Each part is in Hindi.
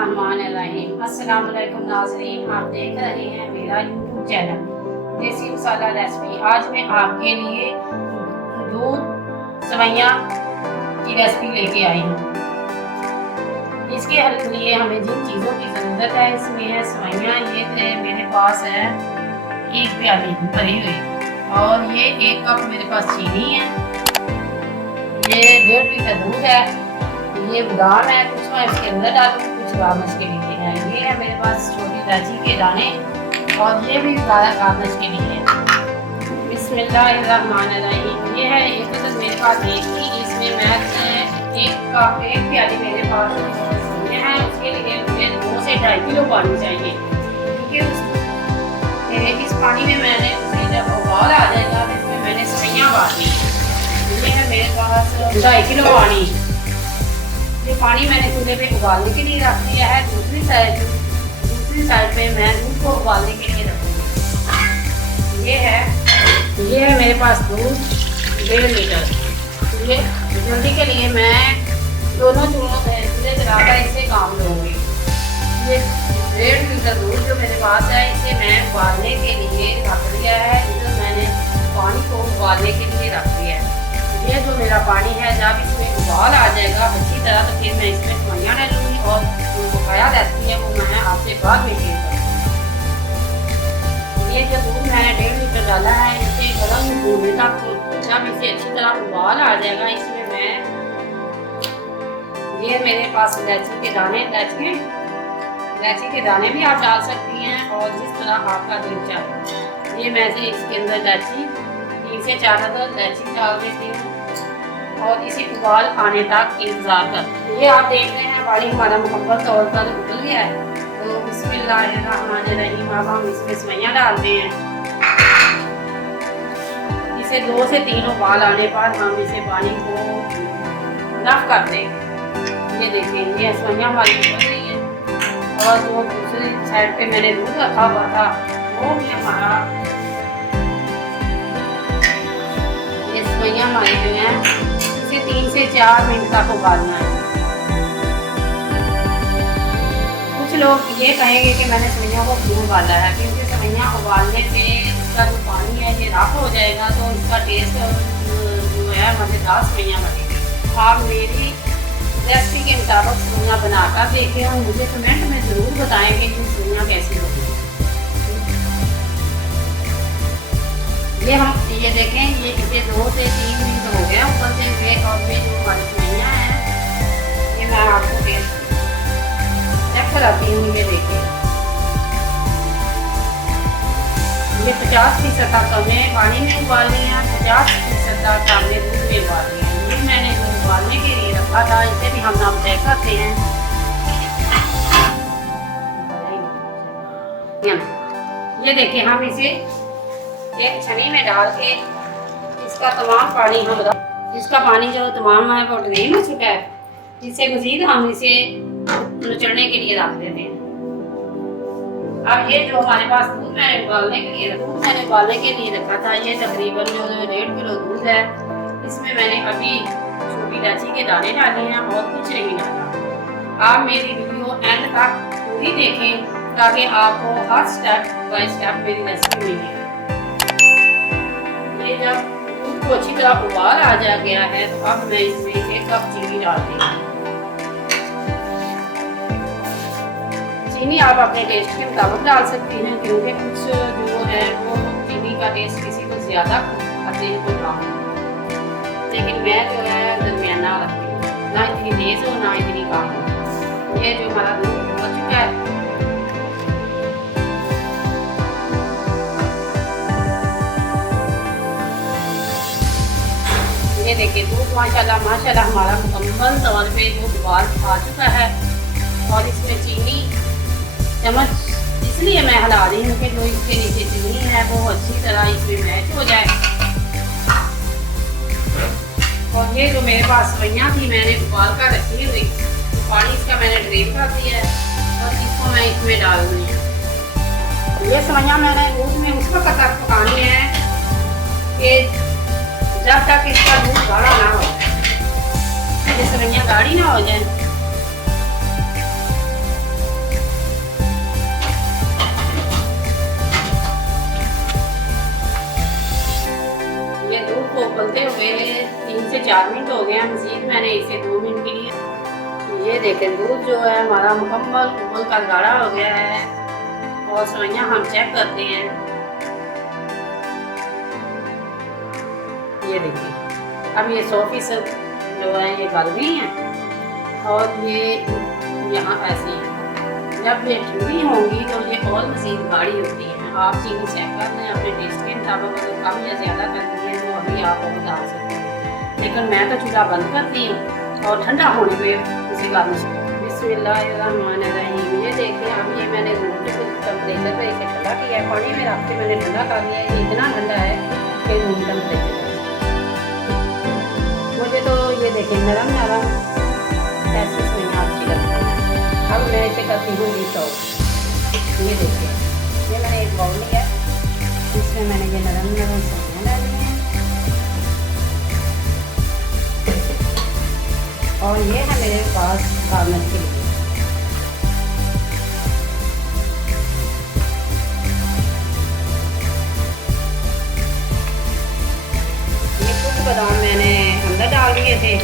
बिस्मिल्लाहिर्रहमानिर्रहीम। अस्सलाम वालेकुम नाज़रीन, आप देख रहे हैं मेरा यूट्यूब चैनल देसी मसाला रेसिपी। आज मैं आपके लिए दूध सेवइयाँ की रेसिपी लेके आई हूँ। इसके लिए हमें जिन चीज़ों की ज़रूरत है इसमें है सेवइयाँ। ये मेरे पास है 1 प्याली भरी हुई, और ये 1 कप मेरे पास चीनी है। ये 1.5 लीटर दूध है। ये बादाम है, कुछ मैं इसके अंदर डालूँ, कुछ गार्निश के लिए है। ये है मेरे पास छोटी इलायची के दाने, और ये भी गार्निश के लिए है। बिस्मिल्लाहिर्रहमानिर्रहीम। ये है एक तो मेरे पास एक ही, इसमें मैं 1 प्याली मेरे पास सेवइयाँ हैं। उसके लिए मुझे 2 से 2.5 किलो पानी चाहिए, क्योंकि इस पानी में मैंने जब उबाल आ जाएगा इसमें मैंने सेवइयाँ डालनी है। ये है मेरे पास 2.5 किलो पानी। ये पानी मैंने चूल्हे पे उबालने के लिए रख दिया है। दूसरी साइड पे मैं दूध को उबालने के लिए रखूँगी। ये है मेरे पास दूध 1.5 लीटर। ये जल्दी के लिए मैं दोनों चूल्हे जलाकर इसे काम लूँगी। ये 1.5 लीटर दूध जो मेरे पास है इसे मैं उबालने के लिए रख दिया है। इधर मैंने पानी को उबालने के लिए रख दिया है। ये जो मेरा पानी है, जब इसमें उबाल आ जाएगा अच्छी तरह, तो फिर मैं इसमें सेवइयाँ डालूँगी, और जो बकाया रेसिपी है वो मैं आपसे बाद में शेयर करूँगी। ये जो दूध मैंने 1.5 लीटर डाला है, इसे गर्म होने तक, जब इसे अच्छी तरह उबाल आ जाएगा इसमें मैं, ये मेरे पास इलायची के दाने भी आप डाल सकती हैं, और जिस तरह आपका दिल चाहे। ये मैं से इसके अंदर इलायची 3 से 4 अदद इलायची डाल देती हूँ, और इसे उबाल आने तक इंतज़ार कर। ये आप देख रहे हैं पानी हमारा मुकम्मल तौर पर उबल गया है। तो बिस्मिल्लाहिर्रहमानिर्रहीम, अब हम इसमें सेवइयाँ डालते हैं। इसे 2 से 3 उबाल आने पर हम इसे पानी को रफ कर दें। ये देखें, ये सेवइयाँ हमारी उबल रही है, और जो दूसरी साइड पे मैंने दूध रखा हुआ था वो भी हमारा, ये सेवइयाँ हमारी जो है इसे 3 से 4 मिनट तक उबालना है। कुछ लोग ये कहेंगे कि मैंने सेवइयाँ को क्यों उबाला है, क्योंकि सेवइयाँ उबालने से इसका जो पानी है ये रफ हो जाएगा, तो इसका टेस्ट जो है मज़ेदार सेवइयाँ बनेगी। आप मेरी रेसिपी के मुताबिक सेवइयाँ बनाकर देखें और मुझे कमेंट में ज़रूर बताएंगे कि सेवइयाँ कैसी होगी। ये देखें, ये इसे 2 से 3 मिनट हो गए ऊपर से हुए, और ये जो हमारी सेवइयाँ हैं ये मैं आपको चेक कराती हूँ। ये देखें, ये 50% तक हमें पानी में उबालनी है, 50% तक हमने दूध में उबालनी है। ये मैंने जो उबालने के लिए रखा था इसे भी हम नाम चेक करते हैं। ये देखिए, हम इसे एक छन्नी में डाल के इसका तमाम पानी इसका पानी जो तमाम है वो ड्रेन हो चुका है। इससे मज़ीद हम इसे चढ़ने के लिए रख देते हैं। अब ये जो हमारे पास दूध मैंने उबालने के लिए रखा था, ये तकरीबन जो 1.5 किलो दूध है, इसमें मैंने अभी छोटी इलायची के दाने डाले हैं और कुछ नहीं डाला। आप मेरी वीडियो एंड तक पूरी देखें ताकि आपको हर स्टेप बाय स्टेप मेरी रेसिपी मिले। ये जब दूध को अच्छी तरह उबाल आ गया है, तो अब मैं इसमें 1 कप चीनी डाल दूँगी। चीनी आप अपने टेस्ट के मुताबिक डाल सकती हैं, क्योंकि कुछ जो है वो चीनी का टेस्ट किसी को ज़्यादा खाते हैं तो कम, लेकिन मैं जो है दरमियाना रखती हूँ, ना इतनी तेज़ हो ना इतनी कम हो। ये जो हमारा दूध उबल चुका है, ये देखिए दूध माशाल्लाह हमारा मुकम्मल तौर पे जो उबाल आ चुका है, और इसमें चीनी चम्मच इसलिए मैं हिला रही हूँ कि जो इसके नीचे चीनी है वो अच्छी तरह इसमें मैच हो जाए। और ये जो मेरे पास सेवइयाँ थी मैंने उबाल कर रखी हुई, पानी इसका मैंने ड्रेन कर दिया है, और इसको मैं इसमें डाल दूँगी। ये सेवइयाँ मैंने दूध में उस वक्त तक पकानी है कि जब तक इसका दूध गाढ़ा ना हो जाए, ये सेवइयाँ गाढ़ी ना हो जाए। 4 मिनट हो गए हैं, मज़ीद मैंने इसे 2 मिनट के लिए। ये देखें दूध जो है हमारा मुकम्मल उबल कर गाढ़ा हो गया है। और सेवइयाँ हम चेक करते हैं। ये देखिए अब ये 100% जो है ये गल गई हैं और ये यहाँ ऐसी हैं। जब ये ठंडी होंगी तो ये और मज़ीद गाढ़ी होती है। आप चीनी चेक कर लें अपने टेस्ट के मुताबिक, अगर कम या ज़्यादा करनी है तो अभी आप और डाल सकते हैं, लेकिन मैं तो चूल्हा बंद करती हूँ और ठंडा होने पे उसे गार्निश। बिस्मिल्लाहिर्रहमानिर्रहीम। ये देखिए अब ये मैंने रूम टेम्परेचर पर इसे ठंडा किया है। पानी में रख के मैंने ठंडा कर लिया है। ये इतना ठंडा है कि रूम टेम्परेचर मुझे तो ये देखें नरम नरम ऐसी सेवइयाँ अच्छी लगती हैं। अब मैं इसे करती हूँ डिश आउट। ये देखिए ये मैंने एक बाउल लिया, इसमें मैंने ये नरम नरम सेवइयाँ डाली हैं और ये है मेरे पास गार्निश के लिए। ये कुछ बादाम मैंने अंदर डाल दिए थे।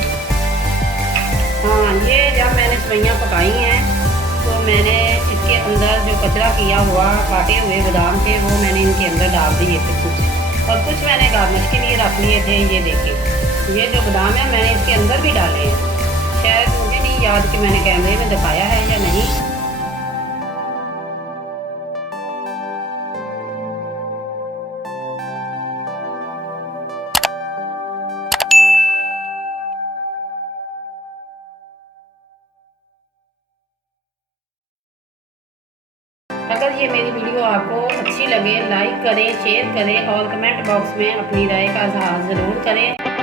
हाँ, ये जब मैंने सेवइयाँ पकाई हैं तो मैंने इसके अंदर जो कचरा किया हुआ काटे हुए बादाम थे वो मैंने इनके अंदर डाल दिए थे कुछ, और कुछ मैंने गार्निश के लिए रख लिए थे। ये देखिए ये जो बादाम है मैंने इसके अंदर भी डाले हैं। शायद मुझे नहीं याद कि मैंने कैमरे में दिखाया है या नहीं। अगर ये मेरी वीडियो आपको अच्छी लगे लाइक करें, शेयर करें और कमेंट बॉक्स में अपनी राय का इजहार ज़रूर करें।